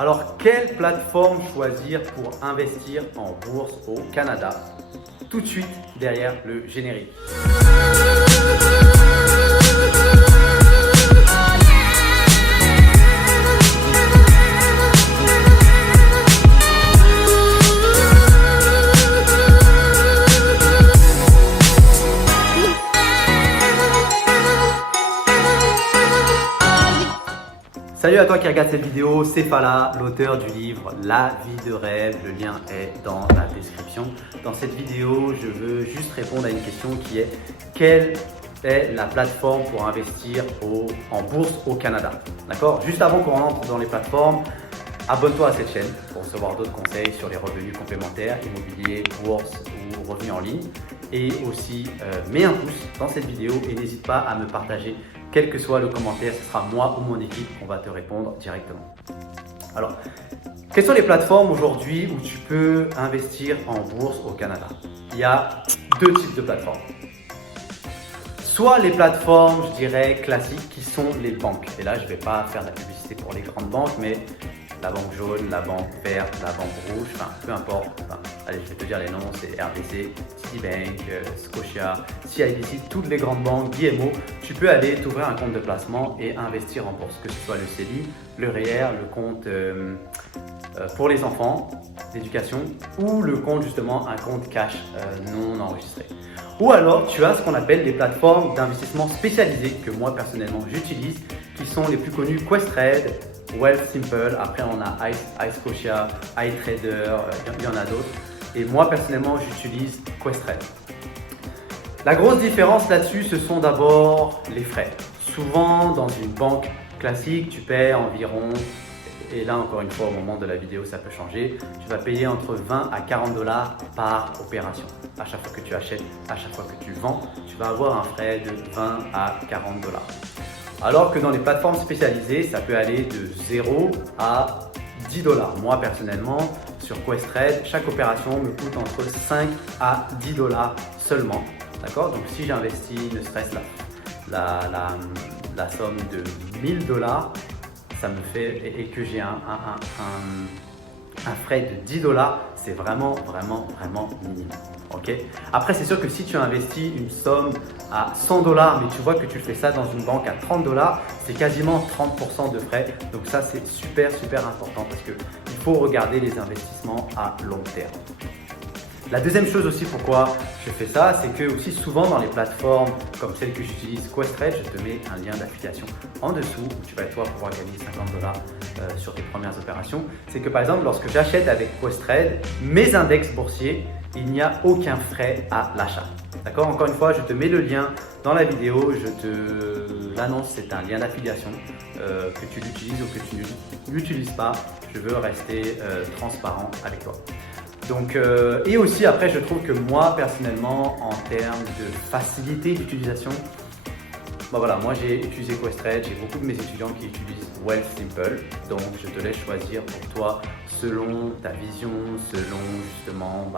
Alors, quelle plateforme choisir pour investir en bourse au Canada? Tout de suite derrière le générique. Salut à toi qui regarde cette vidéo, c'est Fala, l'auteur du livre La vie de rêve. Le lien est dans la description. Dans cette vidéo, je veux juste répondre à une question qui est: quelle est la plateforme pour investir en bourse au Canada? D'accord? Juste avant qu'on rentre dans les plateformes, abonne-toi à cette chaîne pour recevoir d'autres conseils sur les revenus complémentaires, immobilier, bourse ou revenus en ligne. Et aussi, mets un pouce dans cette vidéo et n'hésite pas à me partager quel que soit le commentaire. Ce sera moi ou mon équipe qu'on va te répondre directement. Alors, quelles sont les plateformes aujourd'hui où tu peux investir en bourse au Canada? Il y a deux types de plateformes. Soit les plateformes, je dirais, classiques qui sont les banques. Et là, je ne vais pas faire de la publicité pour les grandes banques, mais la banque jaune, la banque verte, la banque rouge, enfin peu importe. Enfin, allez, je vais te dire les noms, c'est RBC, Citibank, Scotia, CIBC, toutes les grandes banques, BMO. Tu peux aller t'ouvrir un compte de placement et investir en bourse, que ce soit le CELI, le REER, le compte pour les enfants d'éducation ou le compte justement, un compte cash non enregistré. Ou alors tu as ce qu'on appelle des plateformes d'investissement spécialisées que moi personnellement j'utilise, qui sont les plus connues: Questrade, Wealthsimple, après on a iScotia, iTrader, il y en a d'autres. Et moi personnellement j'utilise Questrade. La grosse différence là-dessus, ce sont d'abord les frais. Souvent dans une banque classique, tu paies environ, et là encore une fois au moment de la vidéo ça peut changer, tu vas payer entre 20 à 40 $ par opération. À chaque fois que tu achètes, à chaque fois que tu vends, tu vas avoir un frais de 20 à 40 $. Alors que dans les plateformes spécialisées, ça peut aller de 0 à 10 $. Moi personnellement, sur Questrade, chaque opération me coûte entre 5 à 10 $ seulement. D'accord? Donc si j'investis ne serait-ce la somme de 1000 $, ça me fait, et que j'ai un frais de 10 $, c'est vraiment minime. Okay. Après, c'est sûr que si tu investis une somme à 100 $, mais tu vois que tu fais ça dans une banque à 30 $, c'est quasiment 30% de frais. Donc ça, c'est super important parce qu'il faut regarder les investissements à long terme. La deuxième chose aussi pourquoi je fais ça, c'est que aussi souvent dans les plateformes comme celle que j'utilise, Questrade, je te mets un lien d'affiliation en dessous où tu vas toi pouvoir gagner 50 $ sur tes premières opérations. C'est que par exemple, lorsque j'achète avec Questrade mes index boursiers, il n'y a aucun frais à l'achat. D'accord? Encore une fois, je te mets le lien dans la vidéo, je te l'annonce, c'est un lien d'affiliation, que tu l'utilises ou que tu ne l'utilises pas. Je veux rester transparent avec toi. Donc, et aussi après, je trouve que moi personnellement, en termes de facilité d'utilisation, voilà, moi j'ai utilisé Questrade, j'ai beaucoup de mes étudiants qui utilisent Wealthsimple, donc je te laisse choisir pour toi selon ta vision, selon justement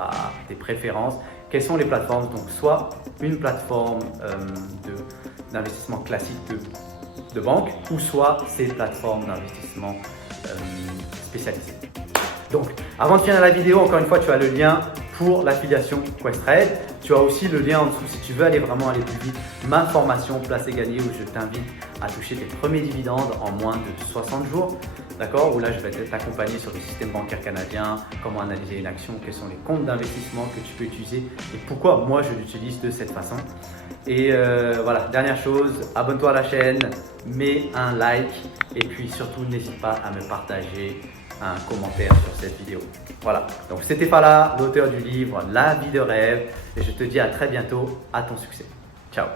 tes préférences, quelles sont les plateformes. Donc soit une plateforme d'investissement classique de banque, ou soit ces plateformes d'investissement spécialisées. Donc, avant de finir la vidéo, encore une fois, tu as le lien pour l'affiliation Questrade. Tu as aussi le lien en dessous si tu veux vraiment aller plus vite, ma formation Place et Gagner, où je t'invite à toucher tes premiers dividendes en moins de 60 jours. D'accord? Où là, je vais t'accompagner sur le système bancaire canadien, comment analyser une action, quels sont les comptes d'investissement que tu peux utiliser et pourquoi moi je l'utilise de cette façon. Et voilà, dernière chose, abonne-toi à la chaîne, mets un like et puis surtout n'hésite pas à me partager un commentaire sur cette vidéo. Voilà, donc c'était Fala, l'auteur du livre La vie de rêve, et je te dis à très bientôt, à ton succès. Ciao.